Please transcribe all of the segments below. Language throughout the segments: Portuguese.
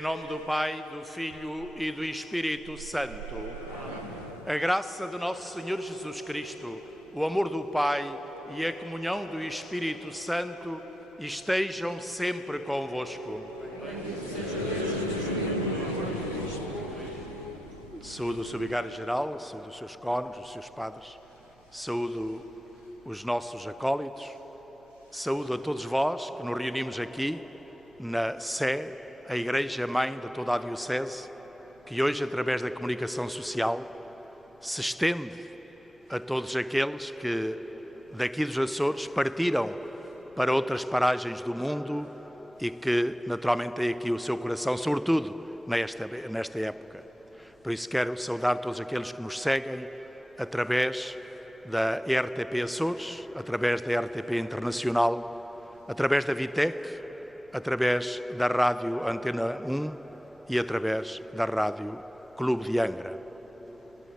Em nome do Pai, do Filho e do Espírito Santo. A graça de nosso Senhor Jesus Cristo, o amor do Pai e a comunhão do Espírito Santo estejam sempre convosco. Saúdo o seu vigário-geral, saúdo os seus cônegos, os seus padres, saúdo os nossos acólitos, saúdo a todos vós que nos reunimos aqui na Sé, a Igreja-Mãe de toda a Diocese, que hoje, através da comunicação social, se estende a todos aqueles que, daqui dos Açores, partiram para outras paragens do mundo e que, naturalmente, têm aqui o seu coração, sobretudo nesta época. Por isso quero saudar todos aqueles que nos seguem através da RTP Açores, através da RTP Internacional, através da Vitec, através da Rádio Antena 1 e através da Rádio Clube de Angra.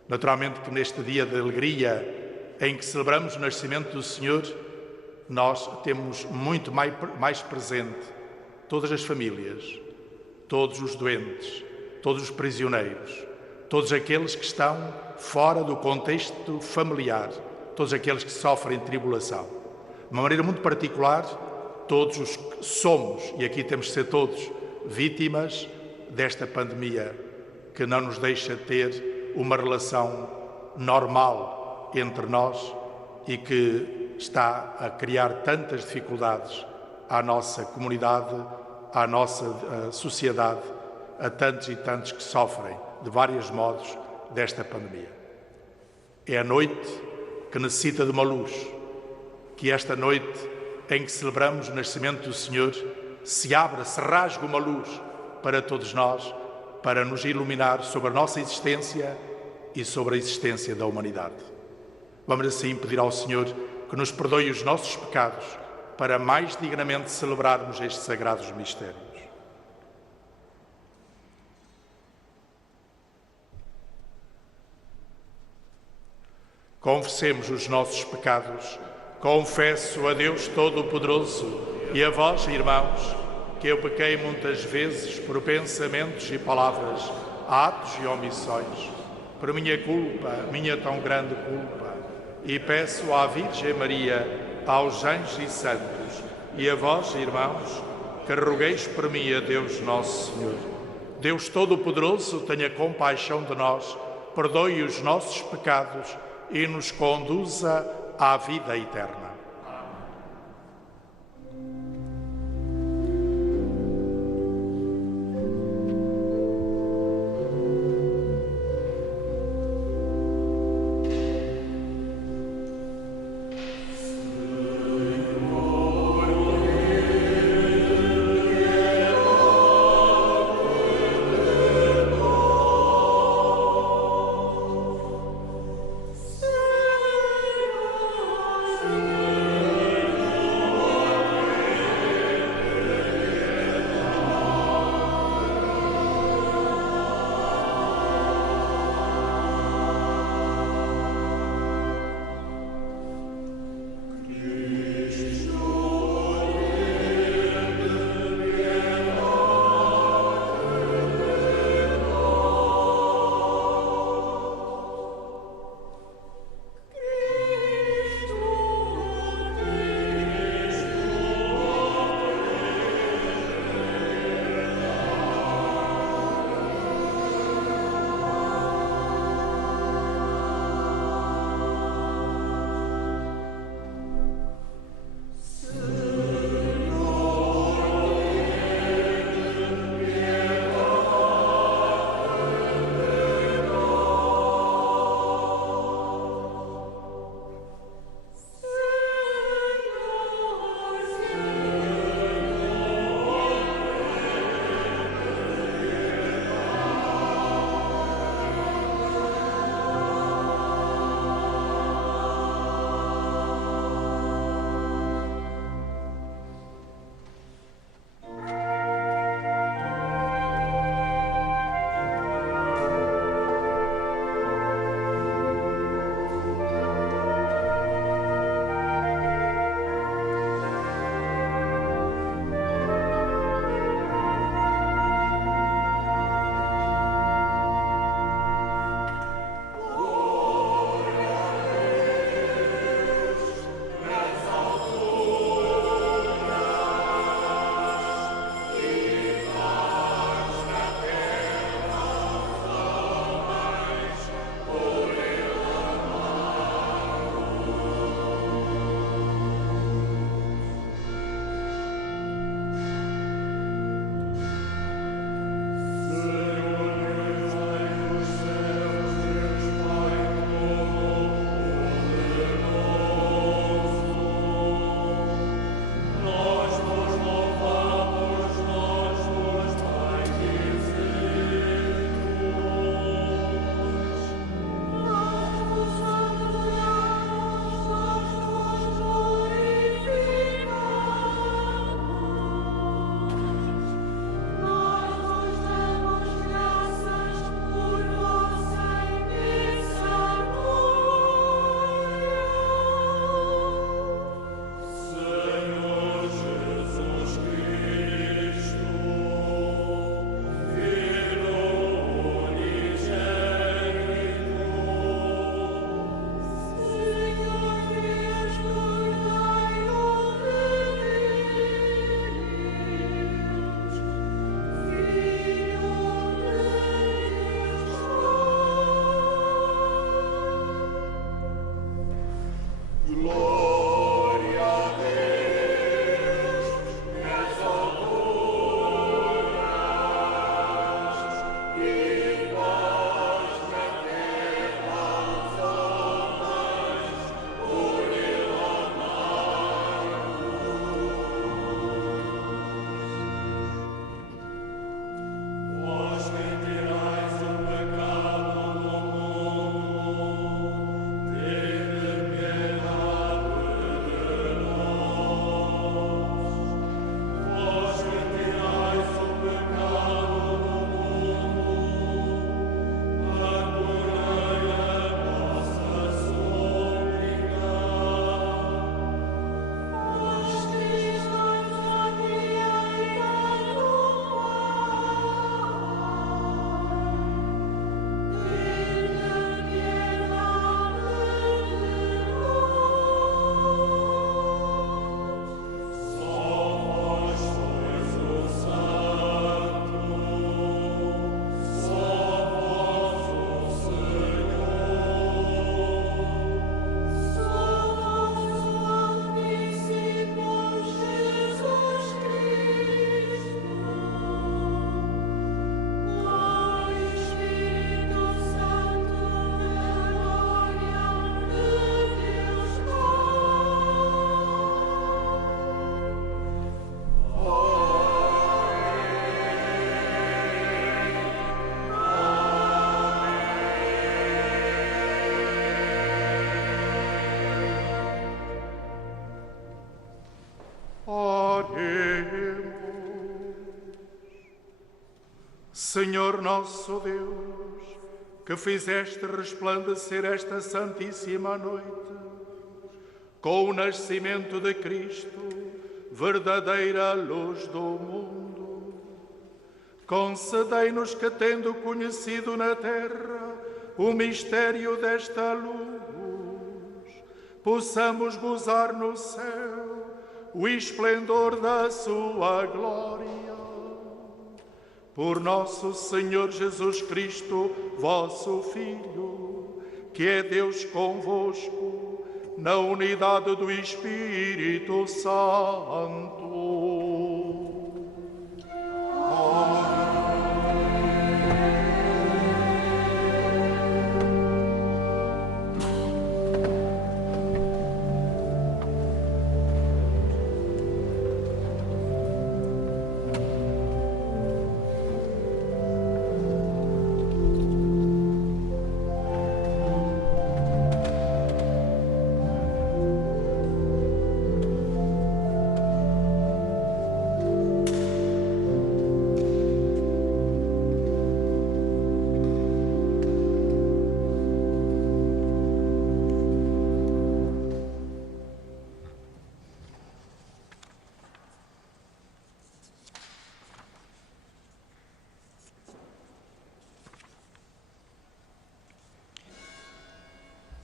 Naturalmente que neste dia de alegria em que celebramos o nascimento do Senhor, nós temos muito mais presente todas as famílias, todos os doentes, todos os prisioneiros, todos aqueles que estão fora do contexto familiar, todos aqueles que sofrem tribulação. De uma maneira muito particular, todos os que somos, e aqui temos de ser todos, vítimas desta pandemia que não nos deixa ter uma relação normal entre nós e que está a criar tantas dificuldades à nossa comunidade, à nossa sociedade, a tantos e tantos que sofrem de vários modos desta pandemia. É a noite que necessita de uma luz, que esta noite em que celebramos o nascimento do Senhor, se abra, se rasgue uma luz para todos nós, para nos iluminar sobre a nossa existência e sobre a existência da humanidade. Vamos assim pedir ao Senhor que nos perdoe os nossos pecados, para mais dignamente celebrarmos estes sagrados mistérios. Confessemos os nossos pecados. Confesso a Deus Todo-Poderoso e a vós, irmãos, que eu pequei muitas vezes por pensamentos e palavras, atos e omissões, por minha culpa, minha tão grande culpa, e peço à Virgem Maria, aos anjos e santos, e a vós, irmãos, que rogueis por mim a Deus Nosso Senhor. Deus Todo-Poderoso, tenha compaixão de nós, perdoe os nossos pecados e nos conduza à vida eterna. Thank you. Senhor nosso Deus, que fizeste resplandecer esta santíssima noite, com o nascimento de Cristo, verdadeira luz do mundo, concedei-nos que, tendo conhecido na terra o mistério desta luz, possamos gozar no céu o esplendor da sua glória. Por nosso Senhor Jesus Cristo, vosso Filho, que é Deus convosco, na unidade do Espírito Santo.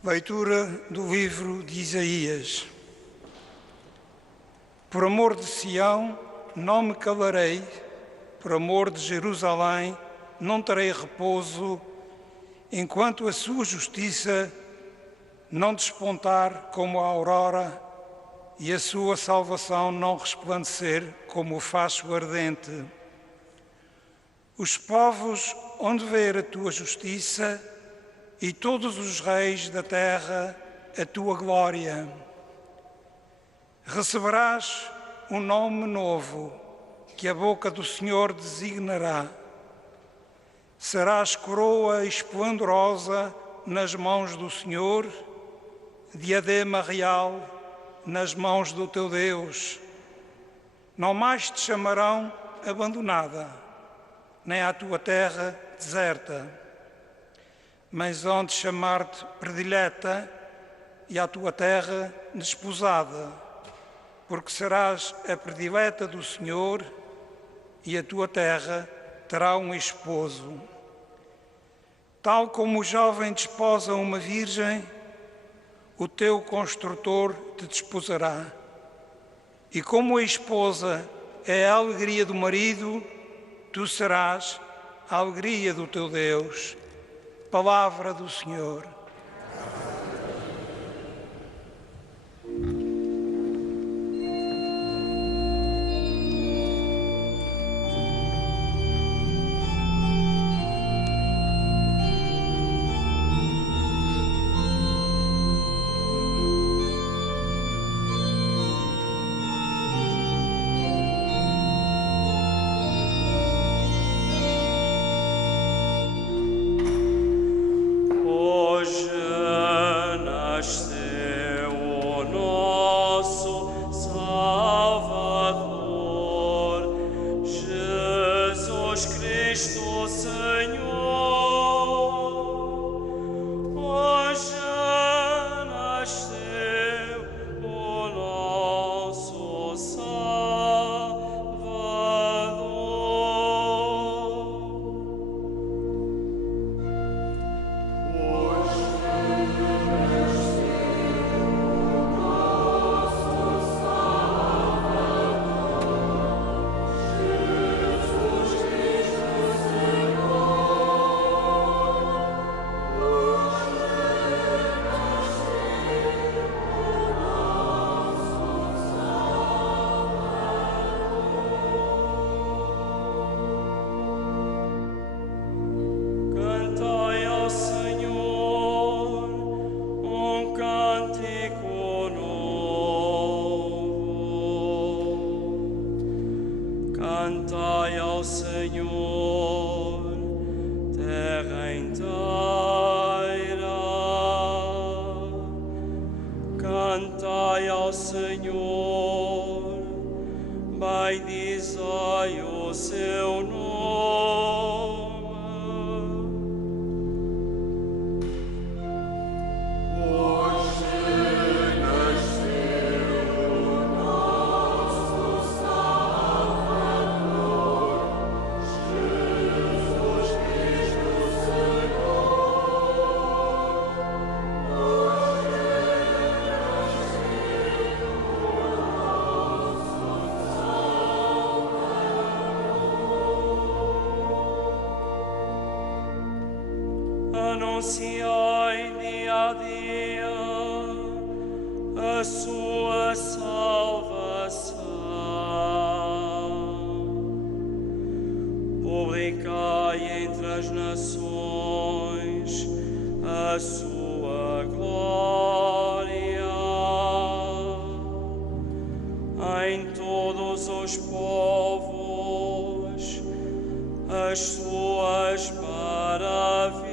Leitura do livro de Isaías. Por amor de Sião, não me calarei, por amor de Jerusalém, não terei repouso, enquanto a sua justiça não despontar como a aurora e a sua salvação não resplandecer como o facho ardente. Os povos hão de ver a tua justiça e todos os reis da terra a tua glória. Receberás um nome novo que a boca do Senhor designará. Serás coroa esplendorosa nas mãos do Senhor, diadema real nas mãos do teu Deus. Não mais te chamarão abandonada, nem a tua terra deserta, mas hão de chamar-te predileta e a tua terra desposada, porque serás a predileta do Senhor e a tua terra terá um esposo. Tal como o jovem desposa uma virgem, o teu construtor te desposará. E como a esposa é a alegria do marido, tu serás a alegria do teu Deus. Palavra do Senhor. Cantai ao Senhor, bendizai o seu nome. Anunciai dia a dia a sua salvação. Publicai entre as nações a sua glória. Em todos os povos as suas maravilhas.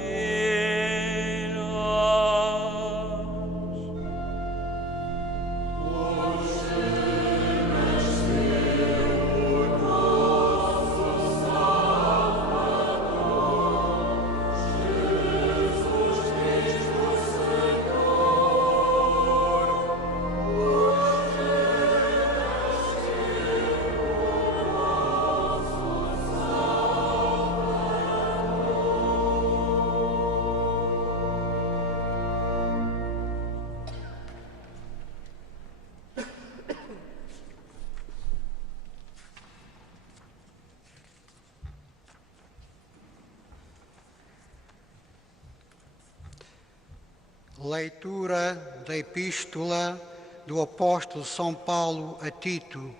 Leitura da Epístola do Apóstolo São Paulo a Tito.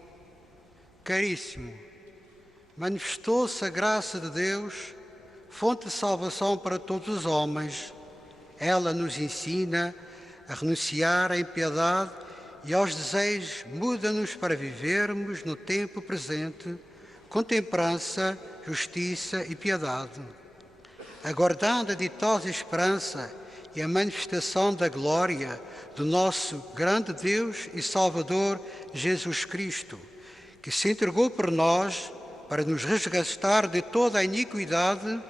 Caríssimo, manifestou-se a graça de Deus, fonte de salvação para todos os homens. Ela nos ensina a renunciar à impiedade e aos desejos, muda-nos para vivermos no tempo presente com temperança, justiça e piedade, aguardando a ditosa esperança e a manifestação da glória do nosso grande Deus e Salvador Jesus Cristo, que se entregou por nós para nos resgatar de toda a iniquidade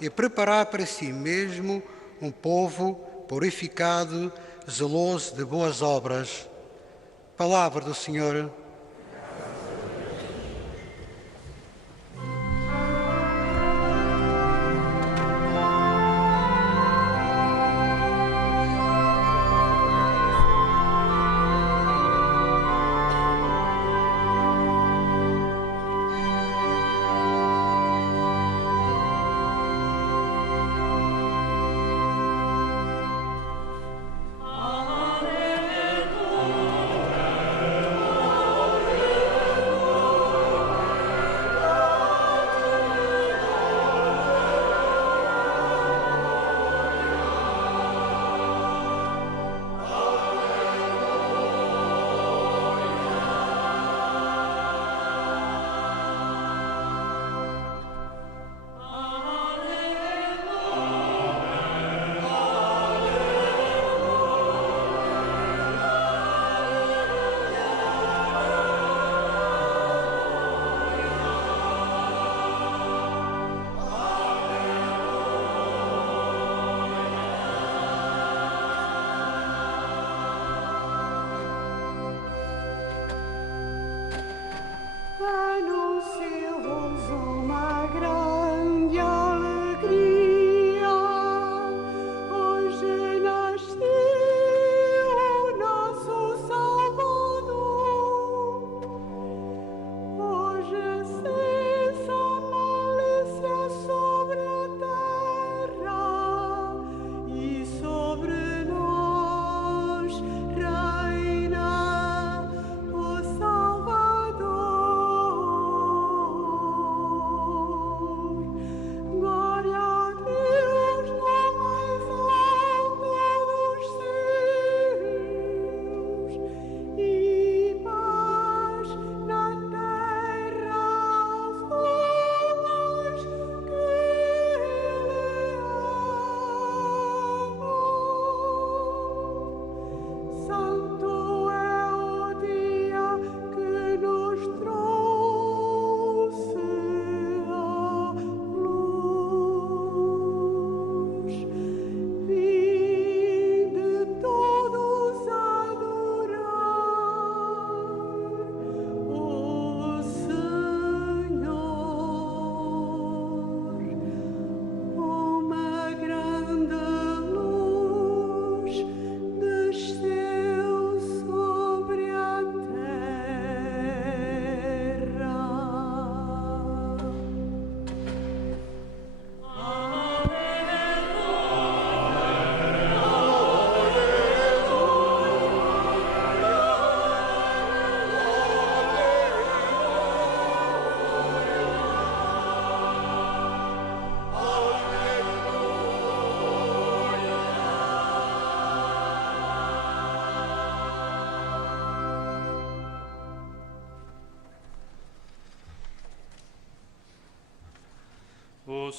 e preparar para si mesmo um povo purificado, zeloso de boas obras. Palavra do Senhor. Aleluia.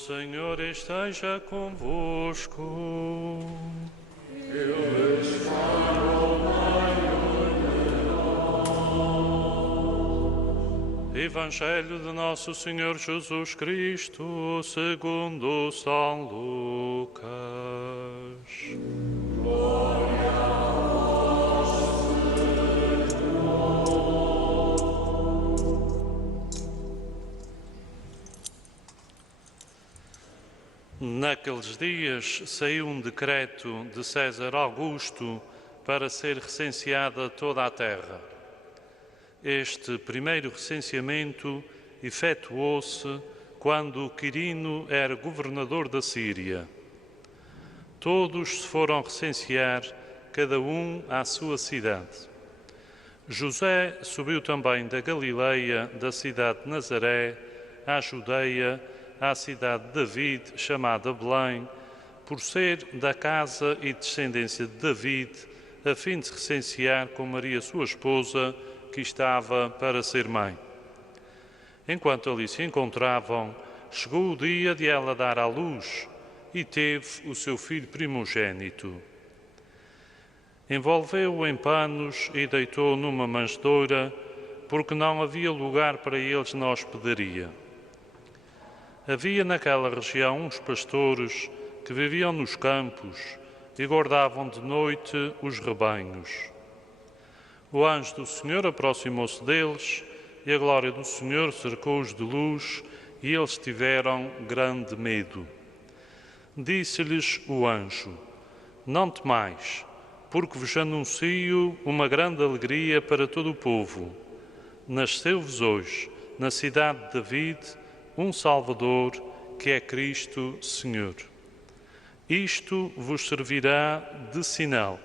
Senhor esteja convosco. Ele está no meio de nós. Evangelho de Nosso Senhor Jesus Cristo, segundo São Lucas. Glória a vós, Senhor. Naqueles dias saiu um decreto de César Augusto para ser recenseada toda a terra. Este primeiro recenseamento efetuou-se quando Quirino era governador da Síria. Todos se foram recensear, cada um à sua cidade. José subiu também da Galileia, da cidade de Nazaré, à Judeia, à cidade de David, chamada Belém, por ser da casa e descendência de David, a fim de se recensear com Maria, sua esposa, que estava para ser mãe. Enquanto ali se encontravam, chegou o dia de ela dar à luz e teve o seu filho primogênito. Envolveu-o em panos e deitou-o numa manjedoura, porque não havia lugar para eles na hospedaria. Havia naquela região uns pastores que viviam nos campos e guardavam de noite os rebanhos. O anjo do Senhor aproximou-se deles e a glória do Senhor cercou-os de luz e eles tiveram grande medo. Disse-lhes o anjo: Não temais, porque vos anuncio uma grande alegria para todo o povo. Nasceu-vos hoje, na cidade de David, um Salvador, que é Cristo Senhor. Isto vos servirá de sinal.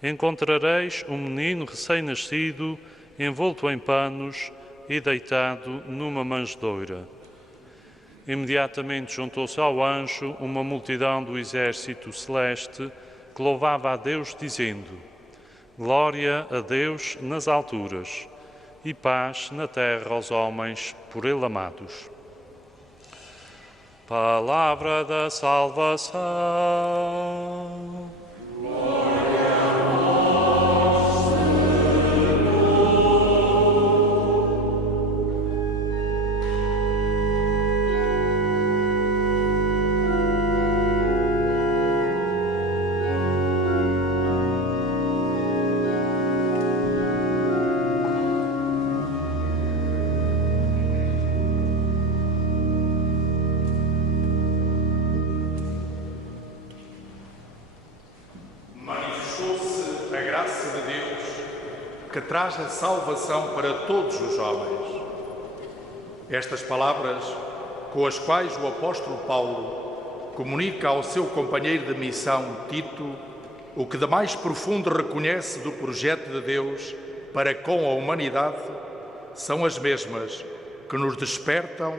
Encontrareis um menino recém-nascido, envolto em panos e deitado numa manjedoura. Imediatamente juntou-se ao anjo uma multidão do exército celeste que louvava a Deus, dizendo: Glória a Deus nas alturas e paz na terra aos homens por Ele amados. Palavra da salvação. Glória a vós, Senhor. Manifestou-se a graça de Deus que traz a salvação para todos os homens. Estas palavras, com as quais o apóstolo Paulo comunica ao seu companheiro de missão, Tito, o que de mais profundo reconhece do projeto de Deus para com a humanidade, são as mesmas que nos despertam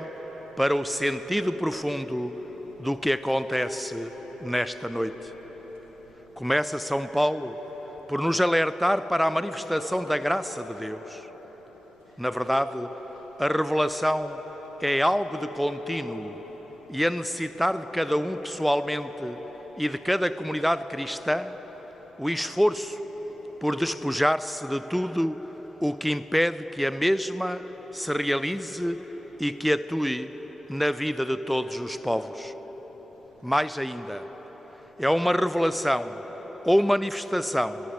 para o sentido profundo do que acontece nesta noite. Começa São Paulo por nos alertar para a manifestação da graça de Deus. Na verdade, a revelação é algo de contínuo e a necessitar de cada um pessoalmente e de cada comunidade cristã o esforço por despojar-se de tudo o que impede que a mesma se realize e que atue na vida de todos os povos. Mais ainda, é uma revelação ou manifestação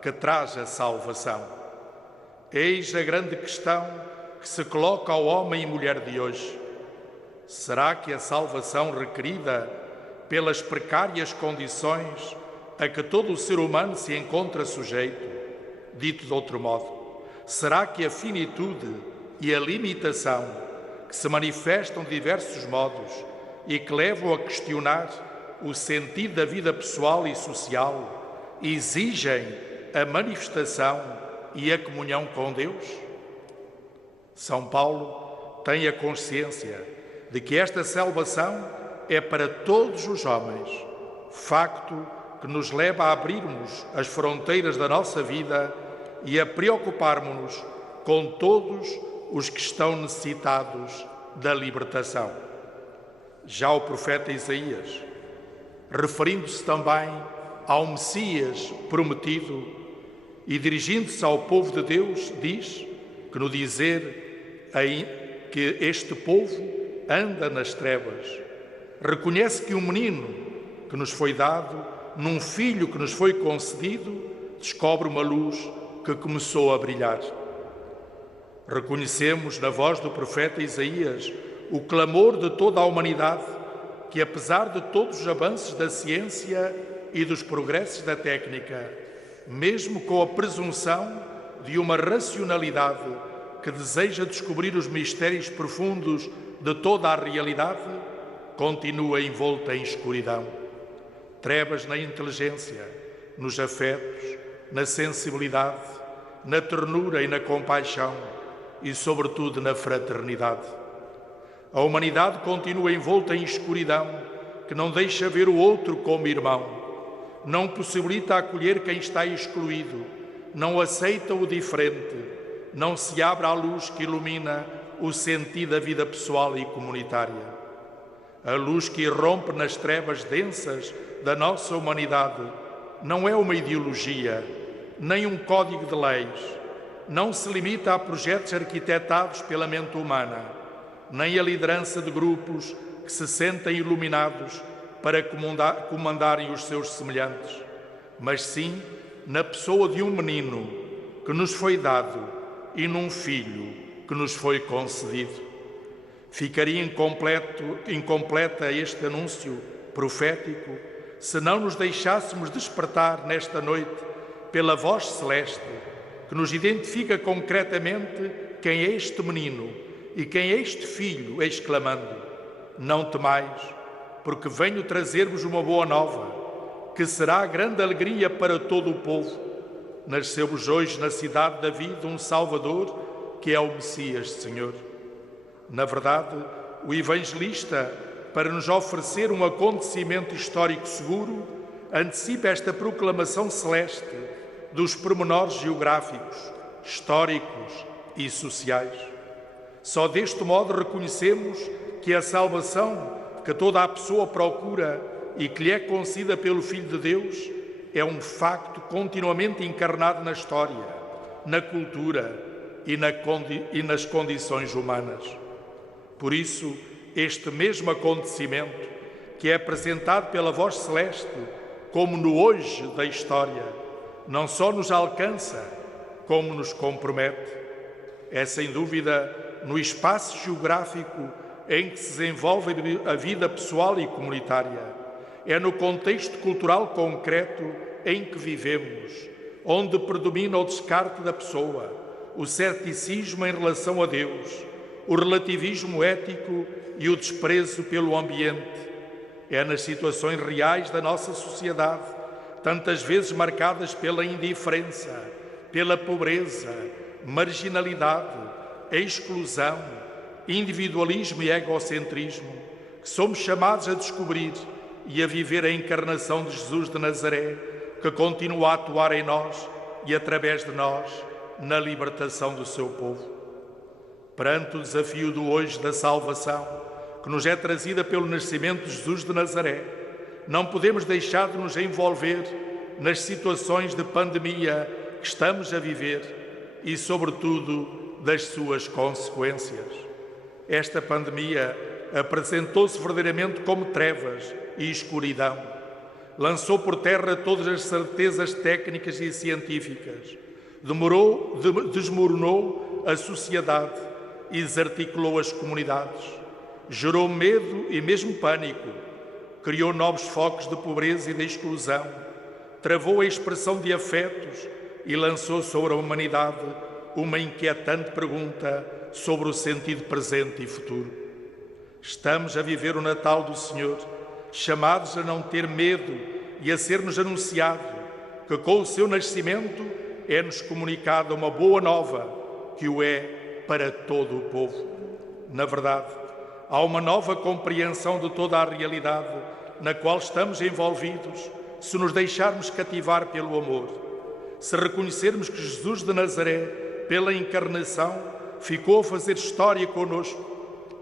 que traz a salvação. Eis a grande questão que se coloca ao homem e mulher de hoje. Será que a salvação requerida pelas precárias condições a que todo o ser humano se encontra sujeito? Dito de outro modo, será que a finitude e a limitação que se manifestam de diversos modos e que levam a questionar o sentido da vida pessoal e social exigem a manifestação e a comunhão com Deus? São Paulo tem a consciência de que esta salvação é para todos os homens, facto que nos leva a abrirmos as fronteiras da nossa vida e a preocuparmos-nos com todos os que estão necessitados da libertação. Já o profeta Isaías, referindo-se também ao Messias prometido e dirigindo-se ao povo de Deus, diz que no dizer que este povo anda nas trevas, reconhece que um menino que nos foi dado, num filho que nos foi concedido, descobre uma luz que começou a brilhar. Reconhecemos na voz do profeta Isaías o clamor de toda a humanidade que, apesar de todos os avanços da ciência e dos progressos da técnica, mesmo com a presunção de uma racionalidade que deseja descobrir os mistérios profundos de toda a realidade, continua envolta em escuridão. Trevas na inteligência, nos afetos, na sensibilidade, na ternura e na compaixão e, sobretudo, na fraternidade. A humanidade continua envolta em escuridão que não deixa ver o outro como irmão, não possibilita acolher quem está excluído, não aceita o diferente, não se abre à luz que ilumina o sentido da vida pessoal e comunitária. A luz que irrompe nas trevas densas da nossa humanidade não é uma ideologia, nem um código de leis, não se limita a projetos arquitetados pela mente humana, nem a liderança de grupos que se sentem iluminados para comandarem os seus semelhantes, mas sim na pessoa de um menino que nos foi dado e num filho que nos foi concedido. Ficaria incompleta este anúncio profético se não nos deixássemos despertar nesta noite pela voz celeste que nos identifica concretamente quem é este menino e quem é este filho, exclamando: não temais, porque venho trazer-vos uma boa nova, que será grande alegria para todo o povo. Nasceu-vos hoje na cidade de David um Salvador, que é o Messias, Senhor. Na verdade, o evangelista, para nos oferecer um acontecimento histórico seguro, antecipa esta proclamação celeste dos pormenores geográficos, históricos e sociais. Só deste modo reconhecemos que a salvação que toda a pessoa procura e que lhe é concedida pelo Filho de Deus é um facto continuamente encarnado na história, na cultura e nas condições humanas. Por isso, este mesmo acontecimento, que é apresentado pela voz celeste como no hoje da história, não só nos alcança, como nos compromete. É, sem dúvida, no espaço geográfico em que se desenvolve a vida pessoal e comunitária. É no contexto cultural concreto em que vivemos, onde predomina o descarte da pessoa, o ceticismo em relação a Deus, o relativismo ético e o desprezo pelo ambiente. É nas situações reais da nossa sociedade, tantas vezes marcadas pela indiferença, pela pobreza, marginalidade, exclusão, individualismo e egocentrismo, que somos chamados a descobrir e a viver a encarnação de Jesus de Nazaré, que continua a atuar em nós e através de nós na libertação do seu povo. Perante o desafio do hoje da salvação, que nos é trazida pelo nascimento de Jesus de Nazaré, não podemos deixar de nos envolver nas situações de pandemia que estamos a viver e, sobretudo, das suas consequências. Esta pandemia apresentou-se verdadeiramente como trevas e escuridão. Lançou por terra todas as certezas técnicas e científicas, desmoronou a sociedade e desarticulou as comunidades, gerou medo e mesmo pânico, criou novos focos de pobreza e de exclusão, travou a expressão de afetos e lançou sobre a humanidade uma inquietante pergunta sobre o sentido presente e futuro. Estamos a viver o Natal do Senhor, chamados a não ter medo e a ser-nos anunciado que com o seu nascimento é-nos comunicada uma boa nova, que o é para todo o povo. Na verdade, há uma nova compreensão de toda a realidade na qual estamos envolvidos se nos deixarmos cativar pelo amor, se reconhecermos que Jesus de Nazaré, pela encarnação, ficou a fazer história conosco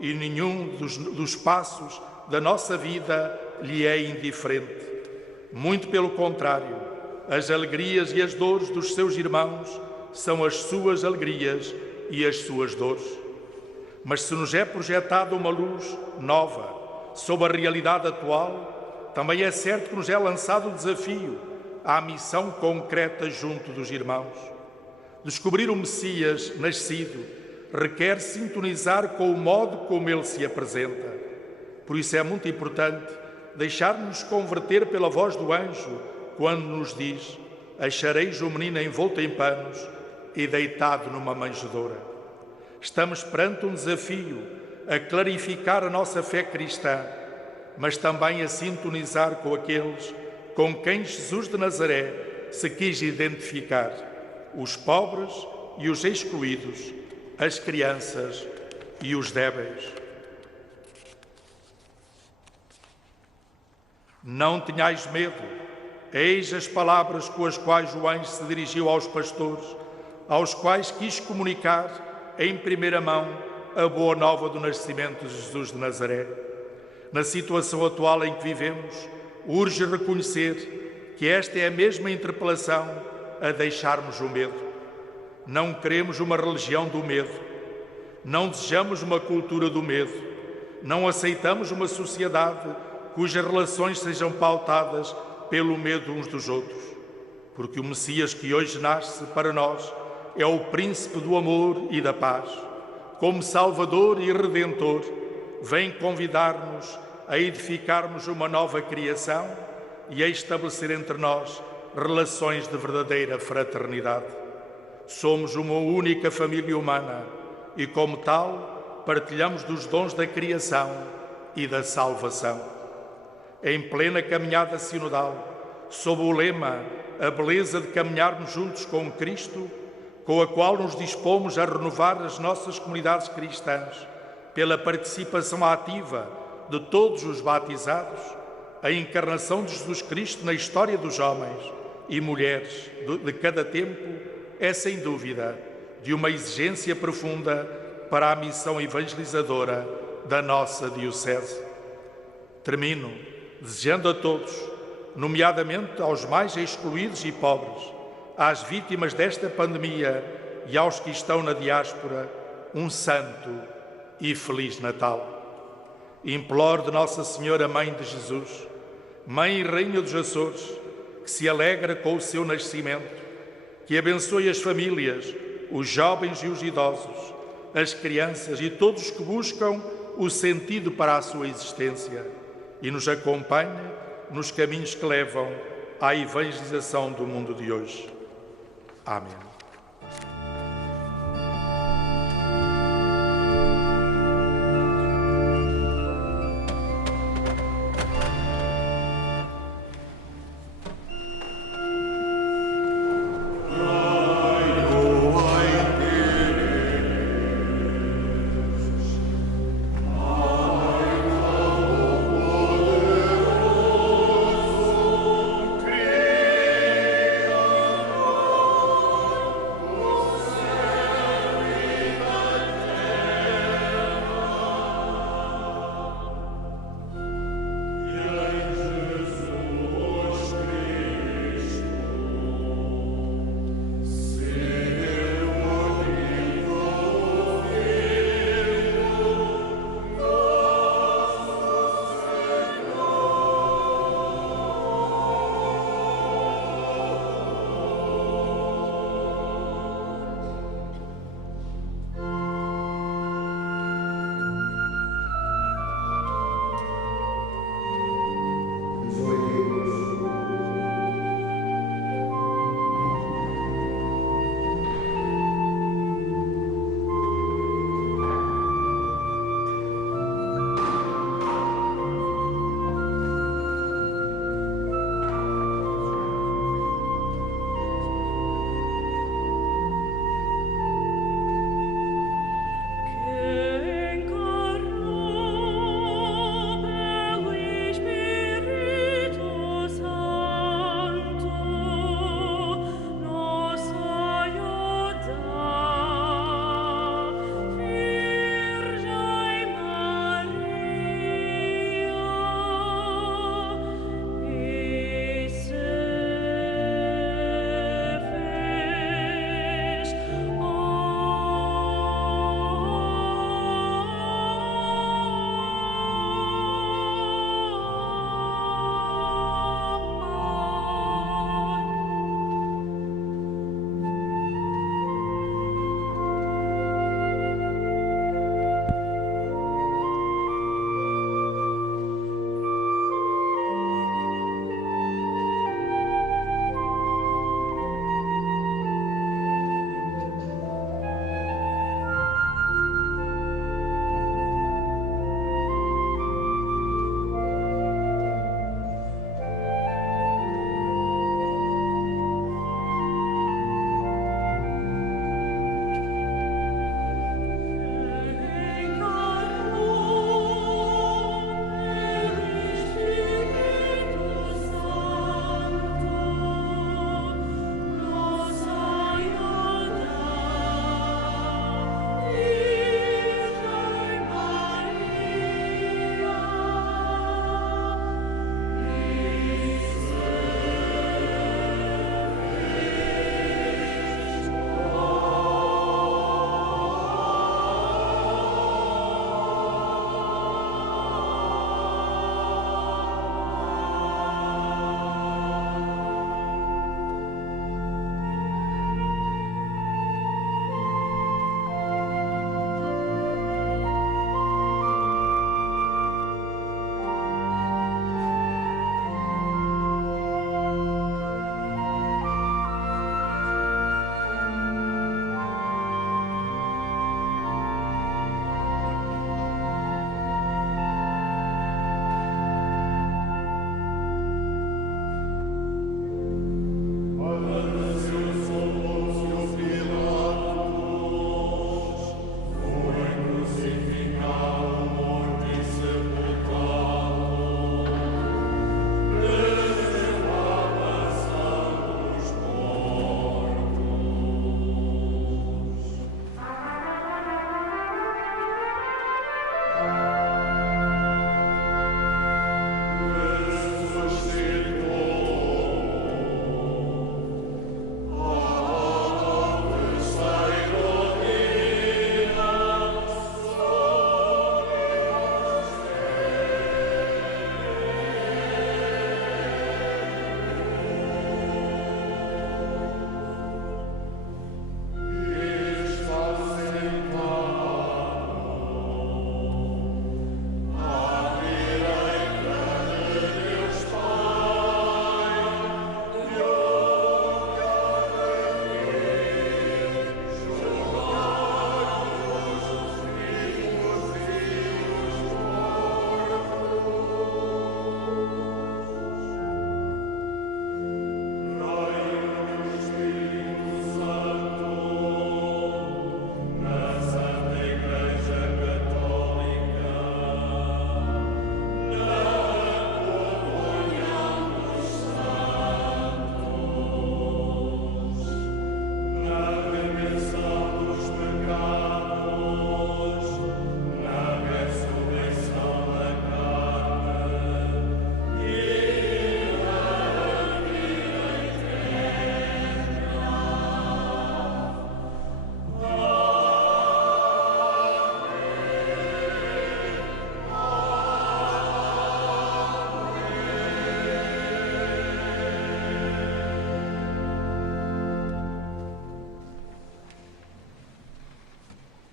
e nenhum dos passos da nossa vida lhe é indiferente. Muito pelo contrário, as alegrias e as dores dos seus irmãos são as suas alegrias e as suas dores. Mas se nos é projetada uma luz nova sobre a realidade atual, também é certo que nos é lançado o desafio à missão concreta junto dos irmãos. Descobrir o Messias nascido requer sintonizar com o modo como ele se apresenta. Por isso é muito importante deixar-nos converter pela voz do anjo quando nos diz: achareis o menino envolto em panos e deitado numa manjedoura. Estamos perante um desafio a clarificar a nossa fé cristã, mas também a sintonizar com aqueles com quem Jesus de Nazaré se quis identificar: os pobres e os excluídos, as crianças e os débeis. Não tenhais medo, eis as palavras com as quais o anjo se dirigiu aos pastores, aos quais quis comunicar em primeira mão a boa nova do nascimento de Jesus de Nazaré. Na situação atual em que vivemos, urge reconhecer que esta é a mesma interpelação a deixarmos o medo. Não queremos uma religião do medo, não desejamos uma cultura do medo, não aceitamos uma sociedade cujas relações sejam pautadas pelo medo uns dos outros, porque o Messias que hoje nasce para nós é o príncipe do amor e da paz. Como Salvador e Redentor, vem convidar-nos a edificarmos uma nova criação e a estabelecer entre nós relações de verdadeira fraternidade. Somos uma única família humana e, como tal, partilhamos dos dons da criação e da salvação. Em plena caminhada sinodal, sob o lema "A beleza de caminharmos juntos com Cristo", com a qual nos dispomos a renovar as nossas comunidades cristãs pela participação ativa de todos os batizados, a encarnação de Jesus Cristo na história dos homens e mulheres de cada tempo é, sem dúvida, de uma exigência profunda para a missão evangelizadora da nossa Diocese. Termino desejando a todos, nomeadamente aos mais excluídos e pobres, às vítimas desta pandemia e aos que estão na diáspora, um santo e feliz Natal. Imploro de Nossa Senhora, Mãe de Jesus, Mãe e Rainha dos Açores, que se alegra com o seu nascimento, que abençoe as famílias, os jovens e os idosos, as crianças e todos que buscam o sentido para a sua existência e nos acompanhe nos caminhos que levam à evangelização do mundo de hoje. Amém.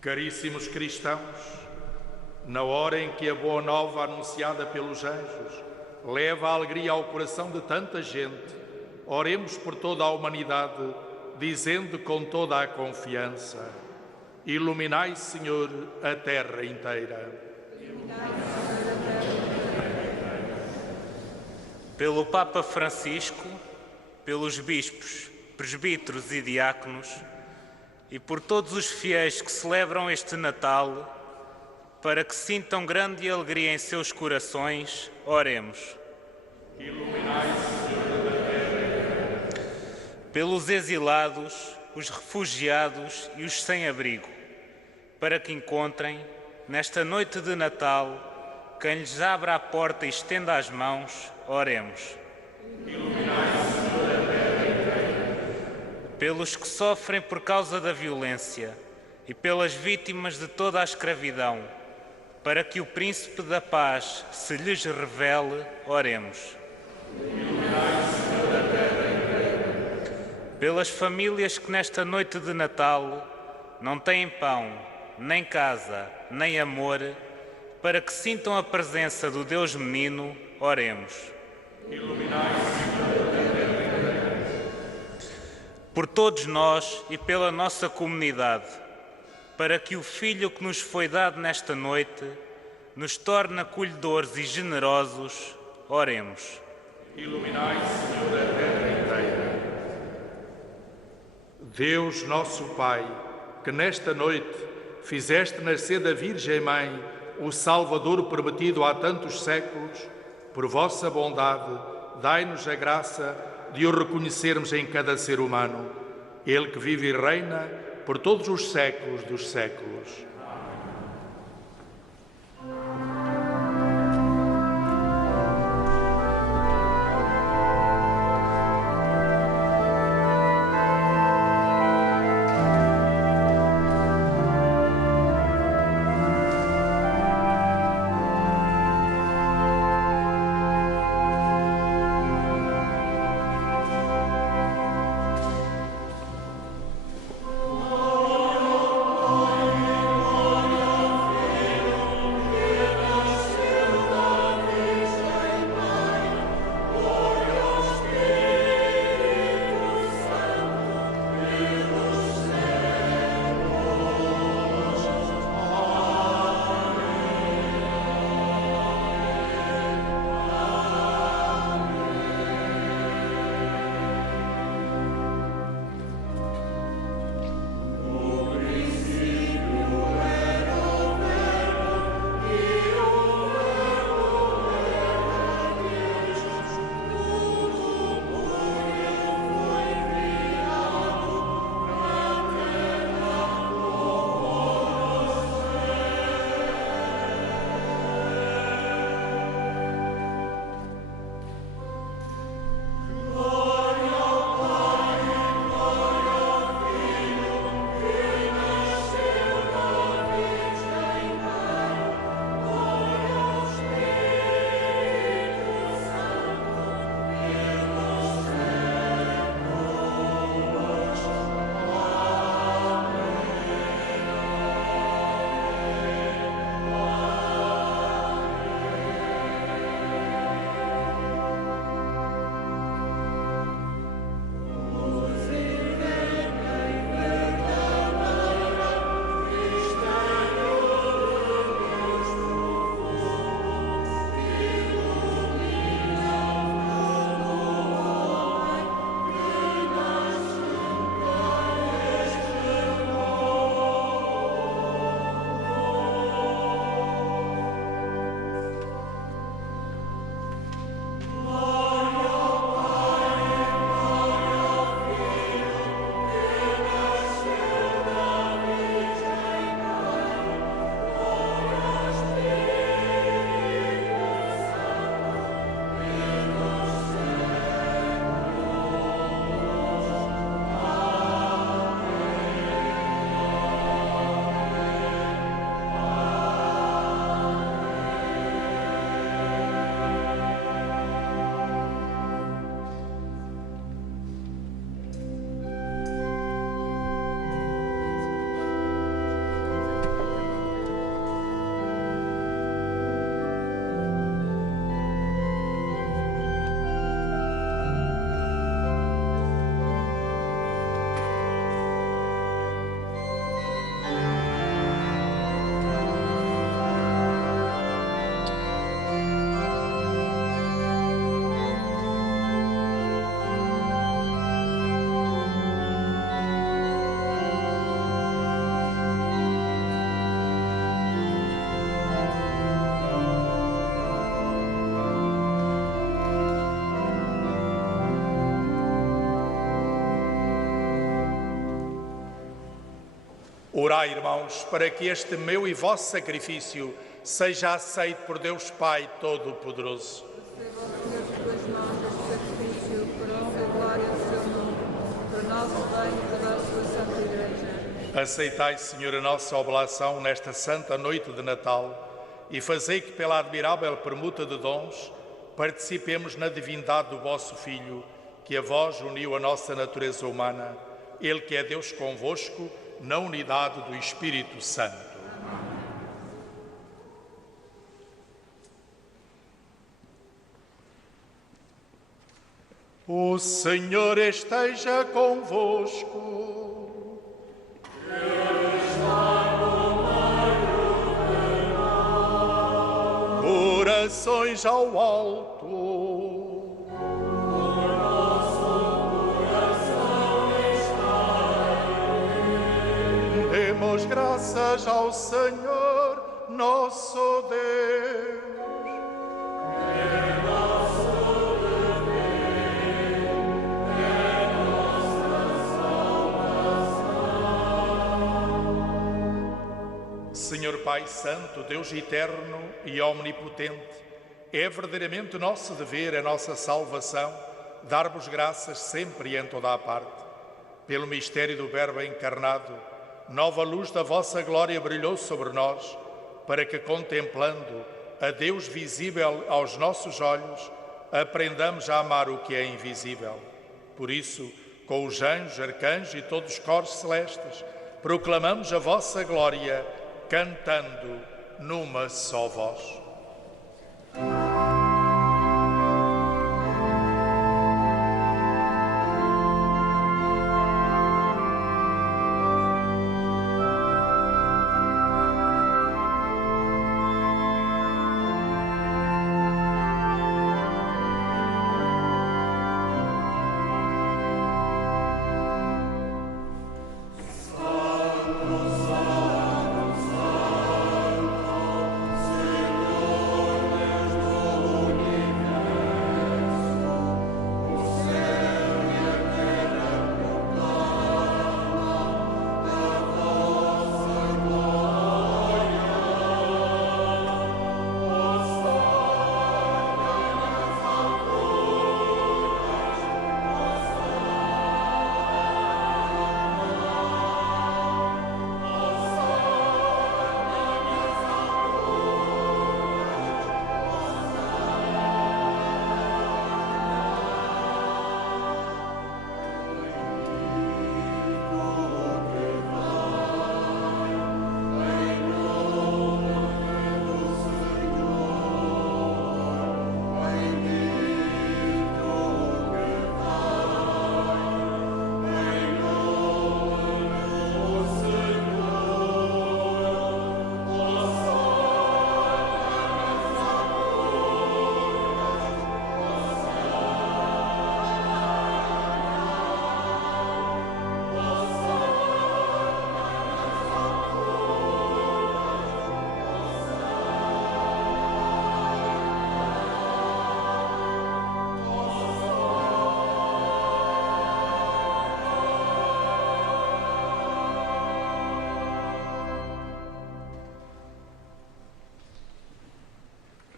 Caríssimos cristãos, na hora em que a boa nova anunciada pelos anjos leva a alegria ao coração de tanta gente, oremos por toda a humanidade, dizendo com toda a confiança: iluminai, Senhor, a terra inteira. Pelo Papa Francisco, pelos bispos, presbíteros e diáconos, e por todos os fiéis que celebram este Natal, para que sintam grande alegria em seus corações, oremos. Iluminai, Senhor, da terra. Pelos exilados, os refugiados e os sem-abrigo, para que encontrem, nesta noite de Natal, quem lhes abra a porta e estenda as mãos, oremos. Iluminai, Senhor, da terra inteira. Pelos que sofrem por causa da violência e pelas vítimas de toda a escravidão, para que o Príncipe da Paz se lhes revele, oremos. Iluminai, Senhor, da terra inteira. Pelas famílias que nesta noite de Natal não têm pão, nem casa, nem amor, para que sintam a presença do Deus menino, oremos. Iluminai, Senhor, da terra inteira. Por todos nós e pela nossa comunidade, para que o Filho que nos foi dado nesta noite nos torne acolhedores e generosos, oremos. Iluminai, Senhor, da terra inteira. Deus, nosso Pai, que nesta noite fizeste nascer da Virgem Mãe o Salvador prometido há tantos séculos, por vossa bondade, dai-nos a graça de o reconhecermos em cada ser humano, Ele que vive e reina por todos os séculos dos séculos. Amen. Orai, irmãos, para que este meu e vosso sacrifício seja aceito por Deus Pai Todo-Poderoso. Receba o Senhor de tuas mãos este sacrifício por honra e glória do seu nome, para nosso bem e para a sua Santa Igreja. Aceitai, Senhor, a nossa oblação nesta santa noite de Natal e fazei que, pela admirável permuta de dons, participemos na divindade do vosso Filho, que a vós uniu a nossa natureza humana, Ele que é Deus convosco, na unidade do Espírito Santo. O Senhor esteja convosco. Ele está no meio de nós. Corações ao alto. O nosso coração está em Ele. Demos graças ao Senhor, nosso Deus. Senhor Pai Santo, Deus eterno e omnipotente, é verdadeiramente nosso dever, a nossa salvação, dar-vos graças sempre e em toda a parte. Pelo mistério do Verbo encarnado, nova luz da vossa glória brilhou sobre nós, para que, contemplando a Deus visível aos nossos olhos, aprendamos a amar o que é invisível. Por isso, com os anjos, arcanjos e todos os coros celestes, proclamamos a vossa glória, cantando numa só voz.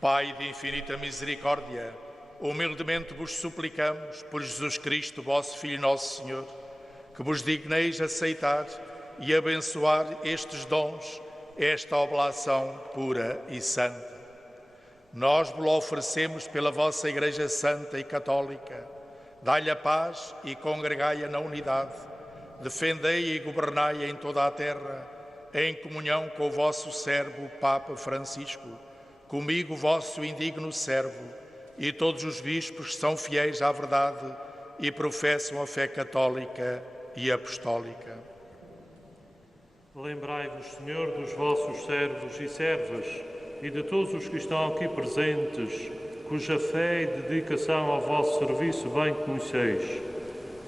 Pai de infinita misericórdia, humildemente vos suplicamos, por Jesus Cristo, vosso Filho, nosso Senhor, que vos digneis aceitar e abençoar estes dons, esta oblação pura e santa. Nós vos oferecemos pela vossa Igreja Santa e Católica. Dai-lhe a paz e congregai-a na unidade. Defendei e governai-a em toda a terra, em comunhão com o vosso servo, Papa Francisco, comigo, vosso indigno servo, e todos os bispos que são fiéis à verdade e professam a fé católica e apostólica. Lembrai-vos, Senhor, dos vossos servos e servas e de todos os que estão aqui presentes, cuja fé e dedicação ao vosso serviço bem conheceis.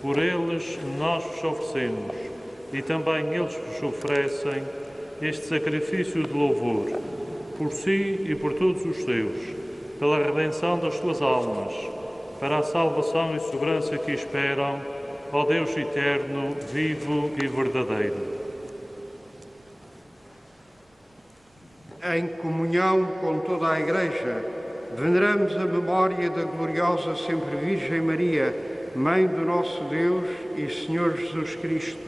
Por eles nós vos oferecemos, e também eles vos oferecem, este sacrifício de louvor, por si e por todos os teus, pela redenção das tuas almas, para a salvação e segurança que esperam, ó Deus eterno, vivo e verdadeiro. Em comunhão com toda a Igreja, veneramos a memória da gloriosa Sempre Virgem Maria, Mãe do nosso Deus e Senhor Jesus Cristo,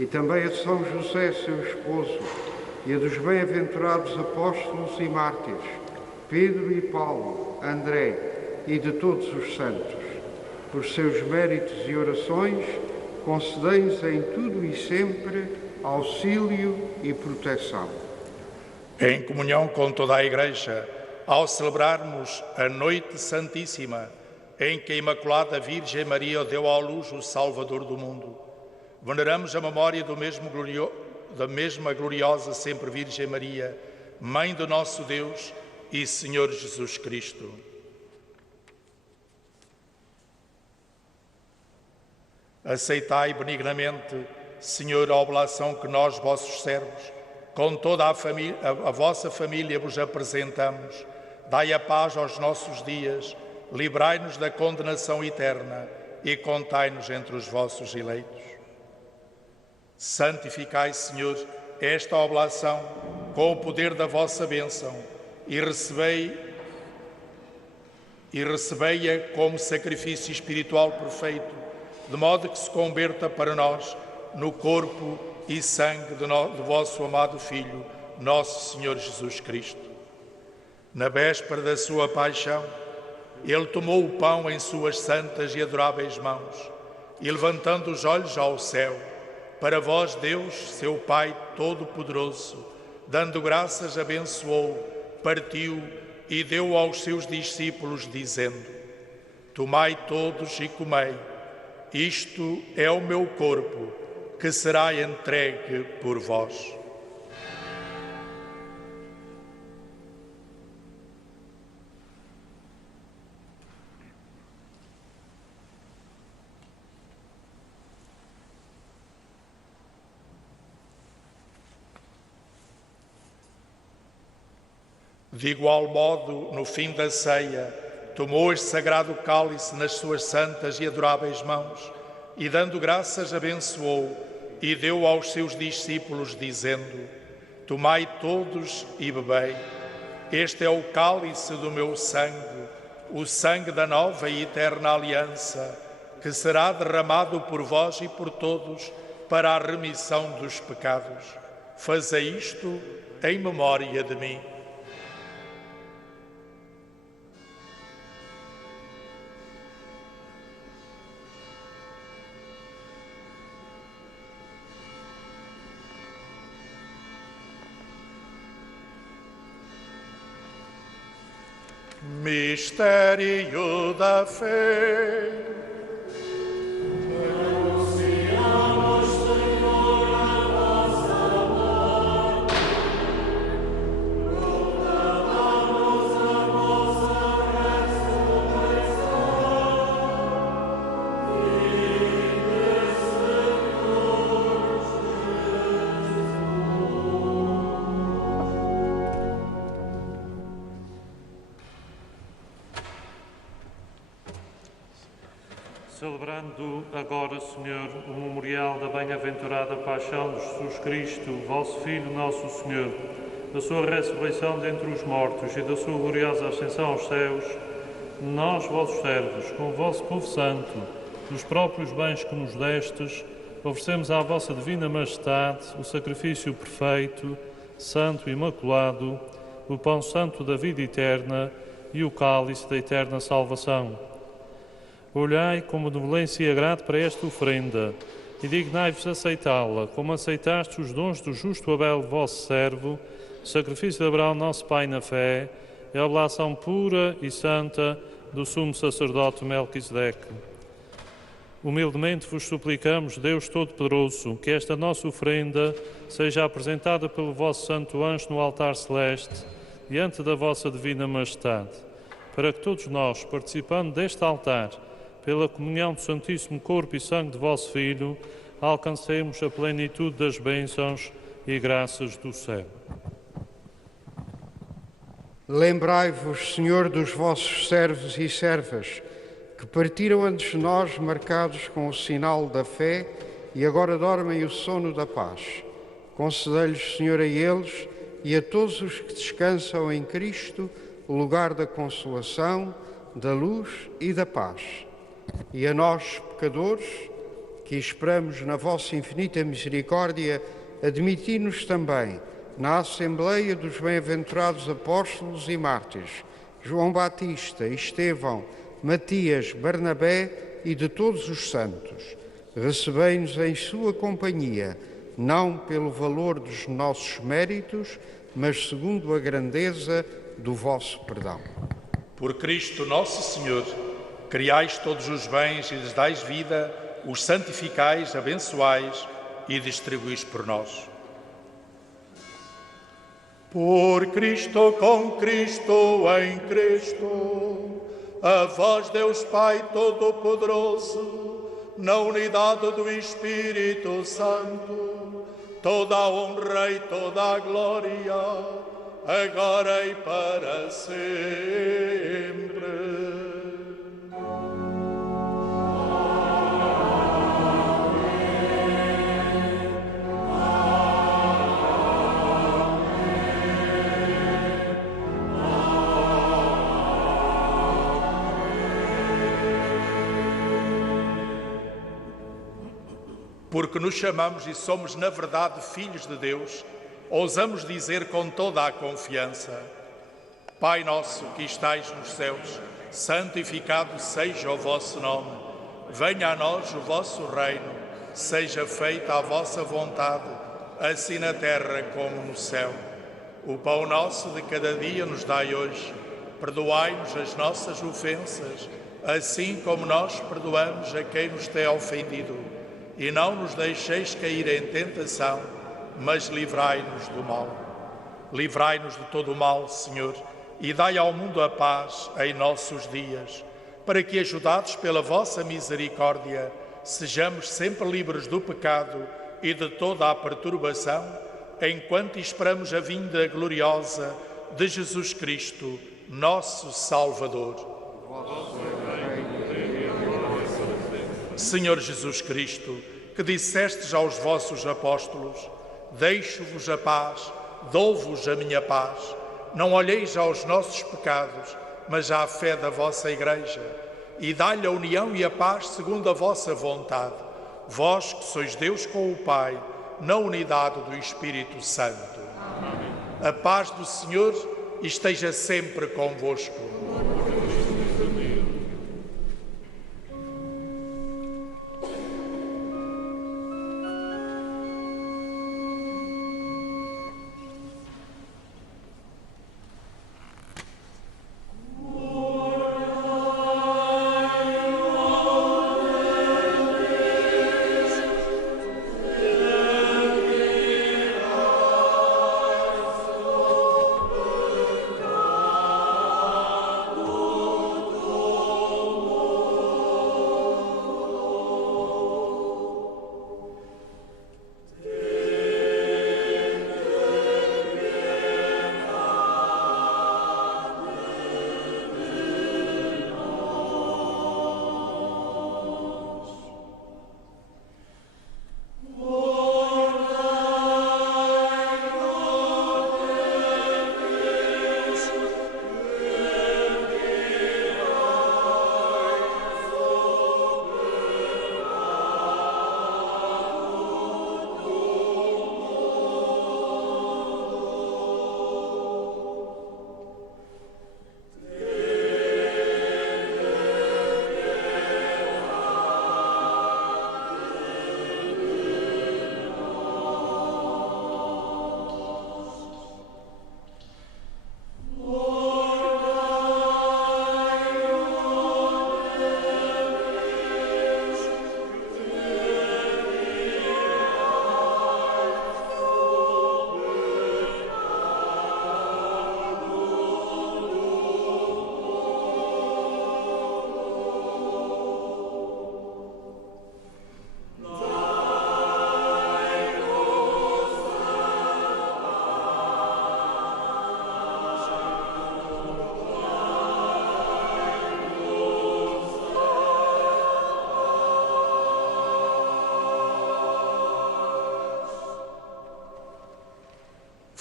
e também a de São José, seu esposo, e a dos bem-aventurados apóstolos e mártires, Pedro e Paulo, André e de todos os santos. Por seus méritos e orações, concedei-nos em tudo e sempre auxílio e proteção. Em comunhão com toda a Igreja, ao celebrarmos a Noite Santíssima, em que a Imaculada Virgem Maria deu à luz o Salvador do mundo, veneramos a memória da mesma gloriosa Sempre Virgem Maria, Mãe do nosso Deus e Senhor Jesus Cristo. Aceitai benignamente, Senhor, a oblação que nós, vossos servos, com toda a vossa família vos apresentamos. Dai a paz aos nossos dias, livrai-nos da condenação eterna e contai-nos entre os vossos eleitos. Santificai, Senhor, esta oblação com o poder da vossa bênção e recebei-a como sacrifício espiritual perfeito, de modo que se converta para nós no corpo e sangue do vosso amado Filho, nosso Senhor Jesus Cristo. Na véspera da sua paixão, ele tomou o pão em suas santas e adoráveis mãos e, levantando os olhos ao céu, para vós, Deus, seu Pai Todo-Poderoso, dando graças, abençoou, partiu e deu aos seus discípulos, dizendo: Tomai todos e comei, isto é o meu corpo, que será entregue por vós. De igual modo, no fim da ceia, tomou este sagrado cálice nas suas santas e adoráveis mãos e, dando graças, abençoou e deu aos seus discípulos, dizendo: Tomai todos e bebei. Este é o cálice do meu sangue, o sangue da nova e eterna aliança, que será derramado por vós e por todos para a remissão dos pecados. Fazei isto em memória de mim. Mistério da fé. Anunciamos, Senhor, a vossa morte, proclamamos a vossa ressurreição. Vinde, Senhor Jesus. Celebrando agora, Senhor, o memorial da bem-aventurada paixão de Jesus Cristo, vosso Filho, nosso Senhor, da sua ressurreição dentre os mortos e da sua gloriosa ascensão aos céus, nós, vossos servos, com o vosso povo santo, dos próprios bens que nos destes, oferecemos à vossa divina majestade o sacrifício perfeito, santo e imaculado, o pão santo da vida eterna e o cálice da eterna salvação. Olhai com benevolência e agrado para esta oferenda e dignai-vos aceitá-la, como aceitaste os dons do justo Abel, vosso servo, sacrifício de Abraão, nosso Pai na fé, e a oblação pura e santa do sumo sacerdote Melquisedeque. Humildemente vos suplicamos, Deus Todo-Poderoso, que esta nossa oferenda seja apresentada pelo vosso santo anjo no altar celeste, diante da vossa divina majestade, para que todos nós, participando deste altar, pela comunhão do Santíssimo Corpo e Sangue de vosso Filho, alcancemos a plenitude das bênçãos e graças do céu. Lembrai-vos, Senhor, dos vossos servos e servas, que partiram antes de nós, marcados com o sinal da fé, e agora dormem o sono da paz. Concedei-lhes, Senhor, a eles, e a todos os que descansam em Cristo o lugar da consolação, da luz e da paz. E a nós, pecadores, que esperamos na vossa infinita misericórdia, admiti-nos também na Assembleia dos Bem-aventurados Apóstolos e Mártires, João Batista, Estevão, Matias, Barnabé e de todos os santos. Recebei-nos em sua companhia, não pelo valor dos nossos méritos, mas segundo a grandeza do vosso perdão. Por Cristo nosso Senhor, criais todos os bens e lhes dais vida, os santificais, abençoais e distribuís por nós. Por Cristo, com Cristo, em Cristo, a vós, Deus Pai Todo-Poderoso, na unidade do Espírito Santo, toda a honra e toda a glória, agora e para sempre. Porque nos chamamos e somos, na verdade, filhos de Deus, ousamos dizer com toda a confiança: Pai nosso que estais nos céus, santificado seja o vosso nome. Venha a nós o vosso reino, seja feita a vossa vontade, assim na terra como no céu. O pão nosso de cada dia nos dai hoje. Perdoai-nos as nossas ofensas, assim como nós perdoamos a quem nos tem ofendido. E não nos deixeis cair em tentação, mas livrai-nos do mal. Livrai-nos de todo o mal, Senhor, e dai ao mundo a paz em nossos dias, para que, ajudados pela vossa misericórdia, sejamos sempre livres do pecado e de toda a perturbação, enquanto esperamos a vinda gloriosa de Jesus Cristo, nosso Salvador. Senhor Jesus Cristo, que dissestes aos vossos apóstolos: deixo-vos a paz, dou-vos a minha paz. Não olheis aos nossos pecados, mas à fé da vossa Igreja, e dai-lhe a união e a paz segundo a vossa vontade. Vós que sois Deus com o Pai, na unidade do Espírito Santo. Amém. A paz do Senhor esteja sempre convosco.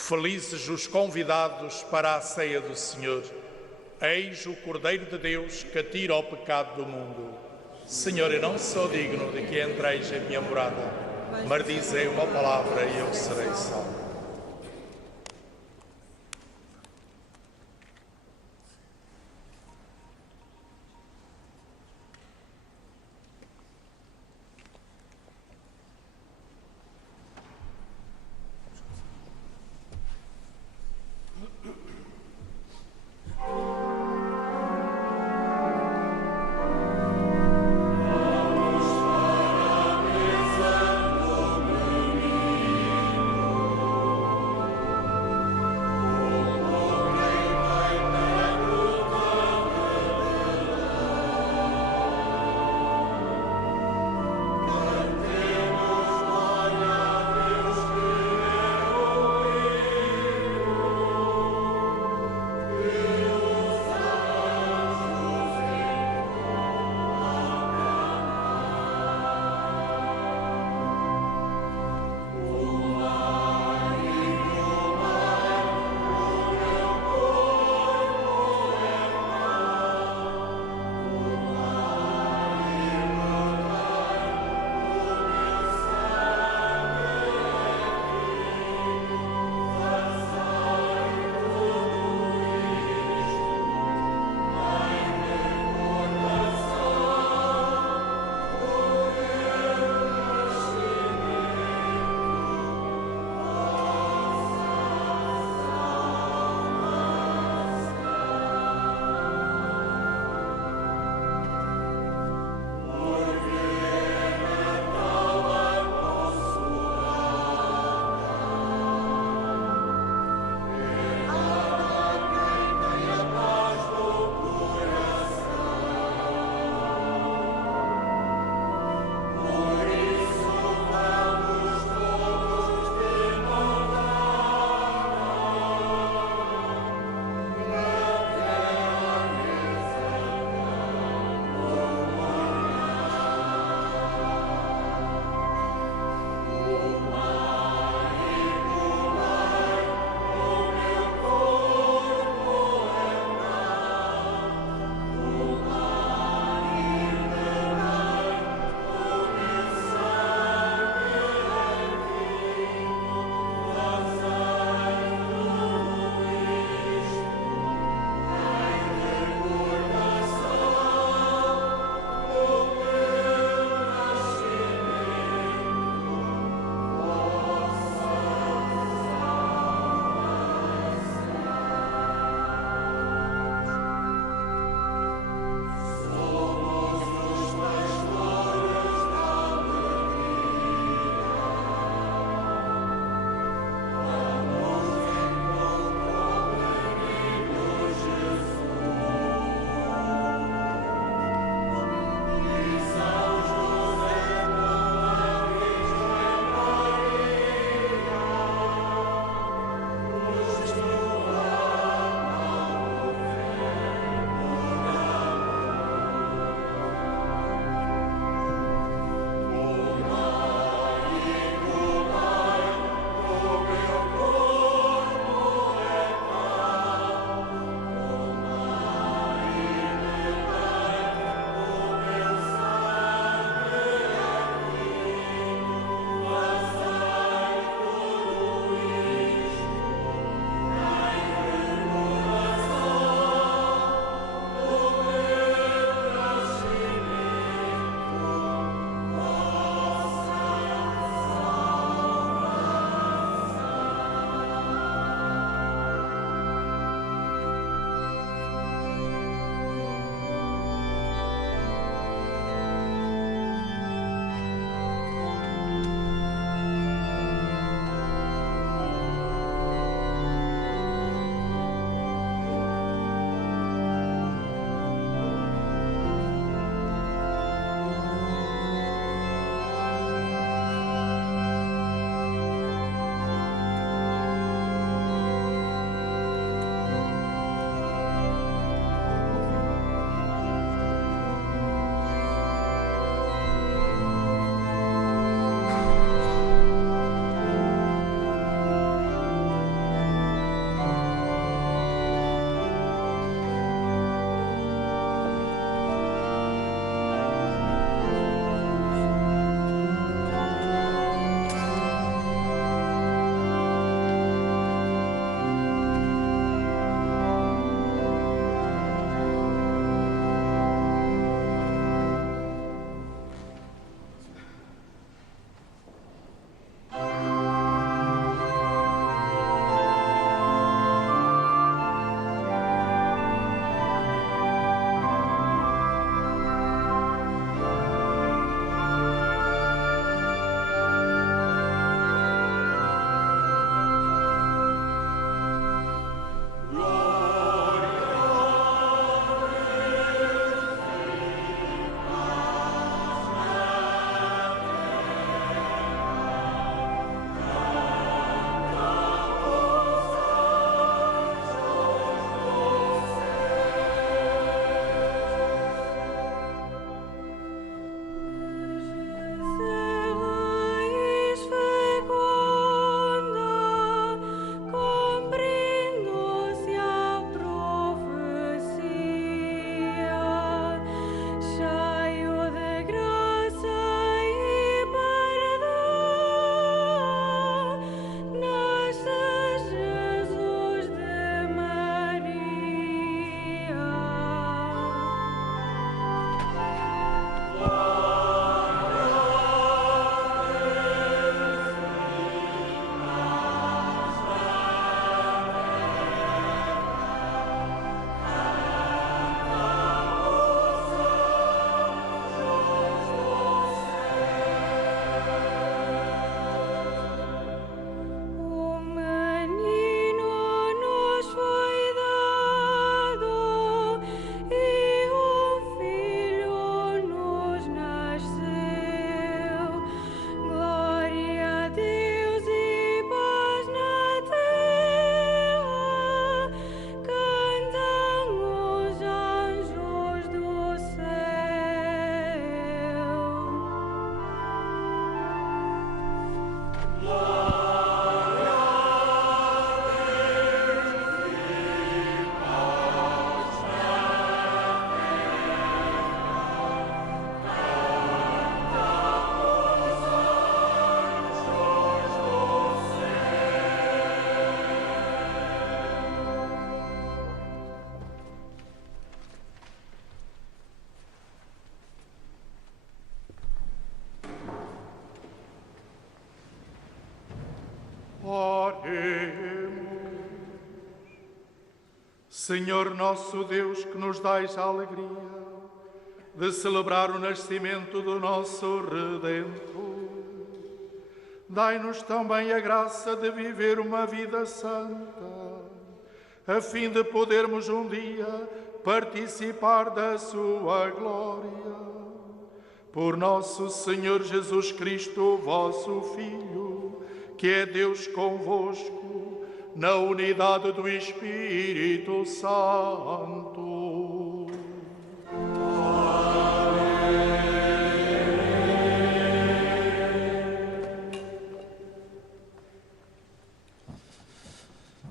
Felizes os convidados para a ceia do Senhor. Eis o Cordeiro de Deus que tira o pecado do mundo. Senhor, eu não sou digno de que entreis em minha morada, mas dizei uma palavra e eu serei salvo. Senhor nosso Deus, que nos dais a alegria de celebrar o nascimento do nosso Redentor, dai-nos também a graça de viver uma vida santa, a fim de podermos um dia participar da sua glória. Por nosso Senhor Jesus Cristo, vosso Filho, que é Deus convosco, na unidade do Espírito Santo.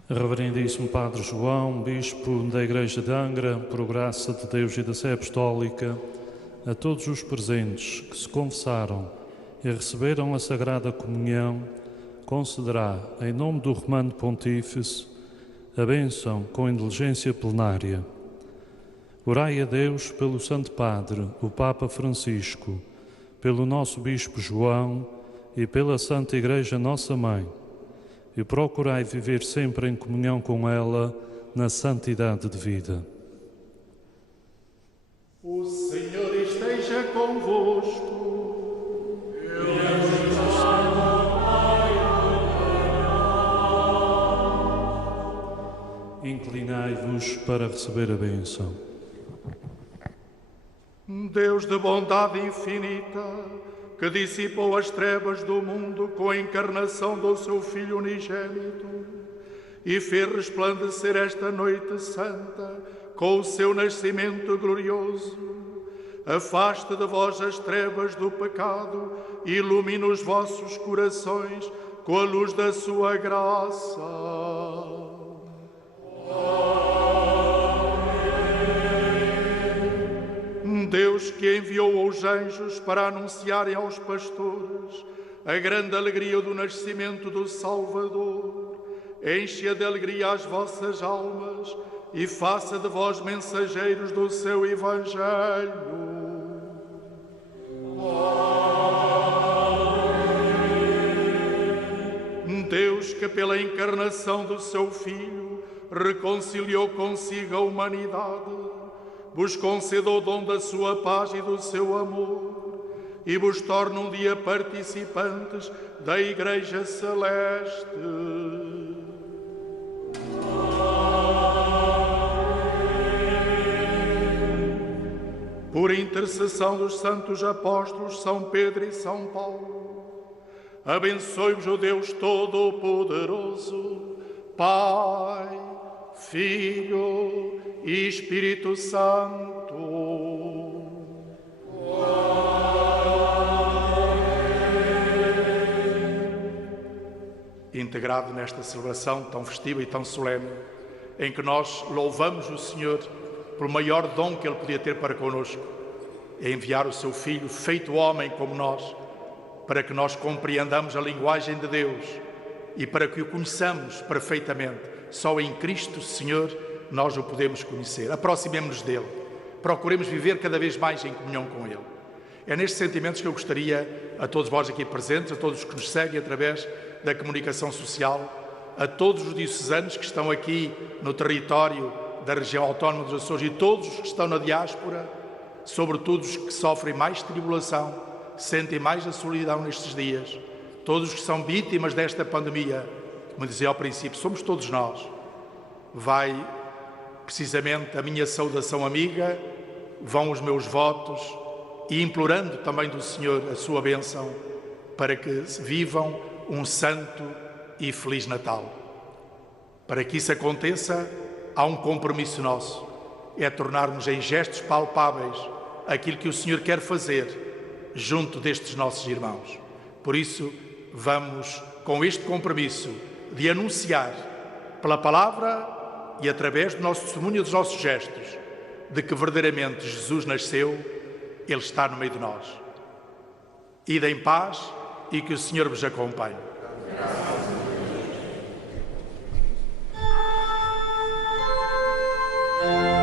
Reverendíssimo Padre João, Bispo da Igreja de Angra, por graça de Deus e da Sé Apostólica, a todos os presentes que se confessaram e receberam a Sagrada Comunhão, concederá, em nome do Romano Pontífice, a bênção com indulgência plenária. Orai a Deus pelo Santo Padre, o Papa Francisco, pelo nosso Bispo João e pela Santa Igreja Nossa Mãe, e procurai viver sempre em comunhão com ela na santidade de vida. O Senhor esteja convosco. Inclinai-vos para receber a bênção. Deus de bondade infinita, que dissipou as trevas do mundo com a encarnação do seu Filho unigênito e fez resplandecer esta noite santa com o seu nascimento glorioso, afaste de vós as trevas do pecado e ilumine os vossos corações com a luz da sua graça. Deus, que enviou os anjos para anunciarem aos pastores a grande alegria do nascimento do Salvador, enche de alegria as vossas almas e faça de vós mensageiros do seu Evangelho. Deus, que pela encarnação do seu Filho reconciliou consigo a humanidade, vos conceda o dom da sua paz e do seu amor, e vos torne um dia participantes da Igreja Celeste. Por intercessão dos santos apóstolos São Pedro e São Paulo, abençoe-vos o Deus Todo-Poderoso, Pai, Filho e Espírito Santo. Integrado nesta celebração tão festiva e tão solene, em que nós louvamos o Senhor pelo maior dom que Ele podia ter para connosco, é enviar o seu Filho, feito homem como nós, para que nós compreendamos a linguagem de Deus e para que o conheçamos perfeitamente. Só em Cristo, Senhor, nós o podemos conhecer. Aproximemo-nos dele. Procuremos viver cada vez mais em comunhão com ele. É nestes sentimentos que eu gostaria, a todos vós aqui presentes, a todos os que nos seguem através da comunicação social, a todos os diocesanos que estão aqui no território da região autónoma dos Açores e todos os que estão na diáspora, sobretudo os que sofrem mais tribulação, sentem mais a solidão nestes dias, todos os que são vítimas desta pandemia, como dizia ao princípio, somos todos nós. Vai precisamente a minha saudação amiga, vão os meus votos e implorando também do Senhor a sua bênção para que vivam um santo e feliz Natal. Para que isso aconteça, há um compromisso nosso, é tornarmos em gestos palpáveis aquilo que o Senhor quer fazer junto destes nossos irmãos. Por isso, vamos com este compromisso de anunciar pela palavra e através do nosso testemunho, dos nossos gestos, de que verdadeiramente Jesus nasceu, Ele está no meio de nós. Ide em paz e que o Senhor vos acompanhe. Graças a Deus.